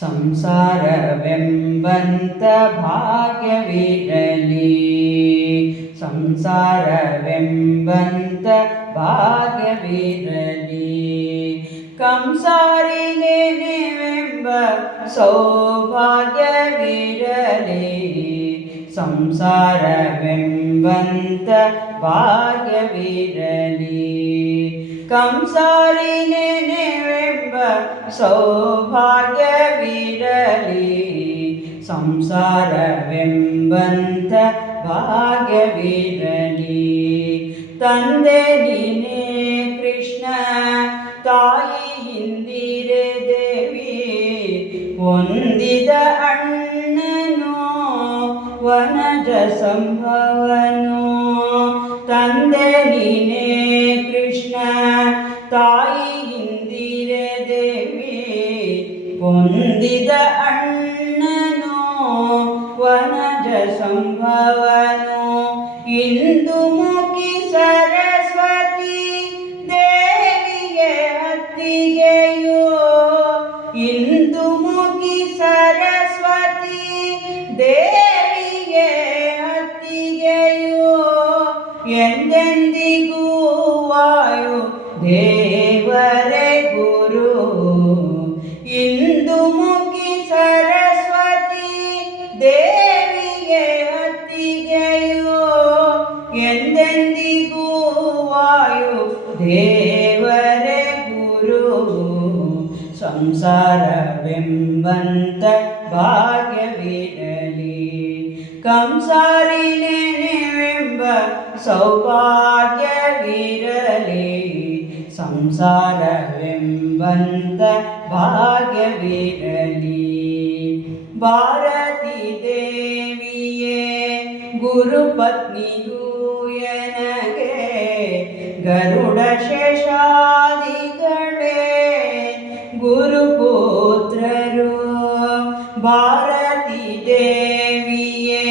ಸಂಸಾರವೆಂಬಂತ ಭಾಗ್ಯವಿರಲಿ, ಸಂಸಾರವೆಂಬಂತ ಭಾಗ್ಯವಿರಲಿ. ಕಂಸಾರಿಗೆ ನೀವೆಂಬ ಸೌಭಾಗ್ಯವಿರಲಿ, ಸಂಸಾರವೆಂಬಂತ ಭಾಗ್ಯವಿರಲಿ. ಕಂಸಾರಿಗೆ ನೀವೆಂಬ ಸೌಭಾಗ್ಯವಿರಲಿ, ಸಂಸಾರವೆಂಬಂತ ಭಾಗ್ಯವಿರಲಿ. ತಂದೆ ನೀನೇ ಕೃಷ್ಣ, ತಾಯಿ ಇಂದಿರೆ ದೇವಿ, ಹೊಂದಿದ ಅಣ್ಣನು ವನಜ ಸಂಭವನು. ತಂದೆ ನೀನೇ ಕೃಷ್ಣ, ತಾಯಿ ಇಂದಿರೆ ದೇವಿ, ಹೊಂದಿದ ಅಣ್ಣನು ವನಜ ಸಂಭವನು. ಇಂದು ಮುಖಿ ಸರಸ್ವತಿ ದೇವಿಗೆ ಅತ್ತಿಗೆಯೋ, ಇಂದು ಮುಖಿ ಸರಸ್ವತಿ ದೇವಿಗೆ ಅತ್ತಿಗೆಯೋ, ಎಂದೆಂದಿಗೂ ವಾಯು ದೇವರೇ ಗುರು. ಇಂದು ಮುಖಿ ಸರಸ್ವತಿ ದೇವಿಗೆ ಅತ್ತಿಗೆಯೋ, ಎಂದೆಂದಿಗೂ ವಾಯು ದೇವರೇ ಗುರು. ಸಂಸಾರವೆಂಬಂತ ಭಾಗ್ಯವಿರಲಿ, ಕಂಸಾರಿಗೆ ನೀವೆಂಬ ಸೌಭಾಗ್ಯವಿರಲಿ, ಸಂಸಾರವೆಂಬಂತ ಭಾಗ್ಯವಿರಲಿ. ಭಾರತೀ ದೇವಿಯೇ ಗುರುಪತ್ನಿಯೂ ಎನಗೆ, ಗರುಡ ಶೇಷಾದಿಗಳೇ ಗುರುಪುತ್ರರು. ಭಾರತೀ ದೇವಿಯೇ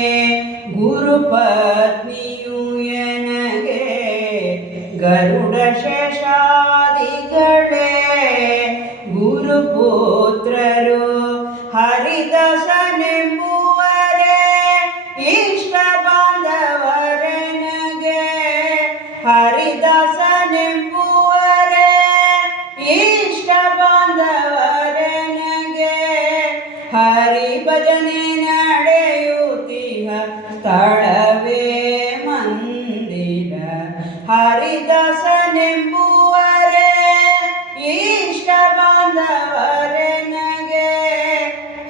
ಗುರುಪತ್ನಿಯೂ ಎನಗೆ, ಗರುಡ ಶೇಷಾದಿಗಳೇ ಗುರುಪುತ್ರರು. ಹರಿದಾಸನೆಂಬುವರೇ ಇಷ್ಟ ಬಾಂಧವರನಗೆ, ಹರಿದಾಸನೆಂಬುವರೇ ಇಷ್ಟ ಬಾಂಧವರನಗೆ. ಹರಿ ಭಜನೆ ನಡೆಯುತ್ತಿಹ ಸ್ಥಳವೇ ಮಂದಿರ, ಹರಿದಾಸನೆಂಬುವರೇ ಇಷ್ಟ ಬಾಂಧವರನಗೆ.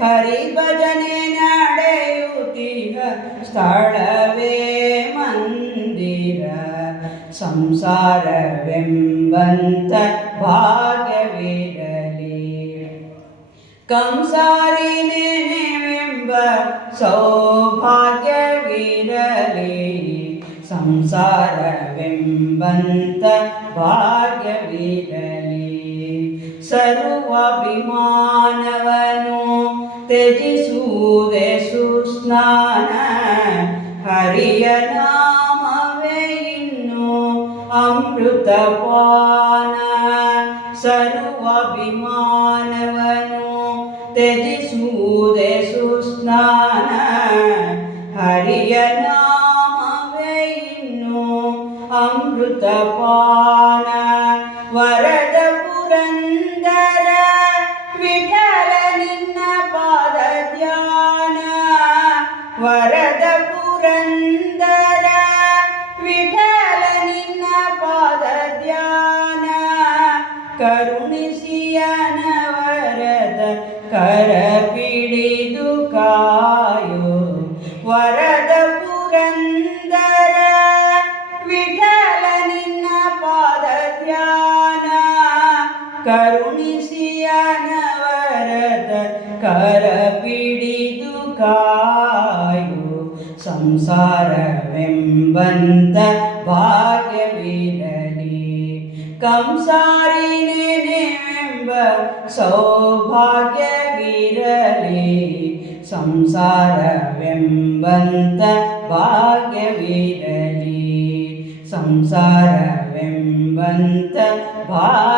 ಹರಿ ಭಜನೆ ನಡೆಯುತ್ತಿಹ ಸ್ಥಳವೇ ಮಂದಿರ, ಸಂಸಾರವೆಂಬಂತ ಭಾಗ್ಯವಿರಲಿ. ಕಂಸಾರಿಗೆ ನೀವೆಂಬ ಸೌಭಾಗ್ಯವಿರಲಿ, ಸಂಸಾರವೆಂಬಂತ ಭಾಗ್ಯವಿರಲಿ. ಸರ್ವಾಭಿಮಾನವನು ತ್ಯಜಿಸುವುದೇ ಸುಸ್ನಾನ, ಹರಿಯ ನಾಮವೇ ಇನ್ನು ಅಮೃತಪಾನ. ಸರ್ವಾಭಿಮಾನವನು ತ್ಯಜಿಸುವುದೇ ಸುಸ್ನಾನ, ಹರಿಯ ನಾಮವೇ ಇನ್ನು ಅಮೃತಪಾನ. ವರದ ಪುರಂದರ ವಿಠಲ ನಿನ್ನ ಪಾದ ಧ್ಯಾನ, ವರದ ಪುರಂದರ ವಿಠಲ ನಿನ್ನ ಪಾದ ಧ್ಯಾನ. ಕರುಣಿಸಿ ಅನವರದ ಕರ ಪಿಡಿದು ಕಾಯೋ, ವರದ ಪುರಂದರ ವಿಠಲ ನಿನ್ನ ಪಾದ ಧ್ಯಾನ. ಕರುಣಿಸಿ ಅನವರದ ಕರ ಪಿಡಿದು ಕಾಯೋ, ಸಂಸಾರವೆಂಬಂತ ಭಾಗ್ಯವಿರಲಿ. ಕಂಸಾರಿಗೆ ನೀವೆಂಬ ಸೌಭಾಗ್ಯವಿರಲಿ, ಸಂಸಾರವೆಂಬಂತ ಭಾಗ್ಯವಿರಲಿ, ಸಂಸಾರವೆಂಬಂತ ಭಾಗ್ಯ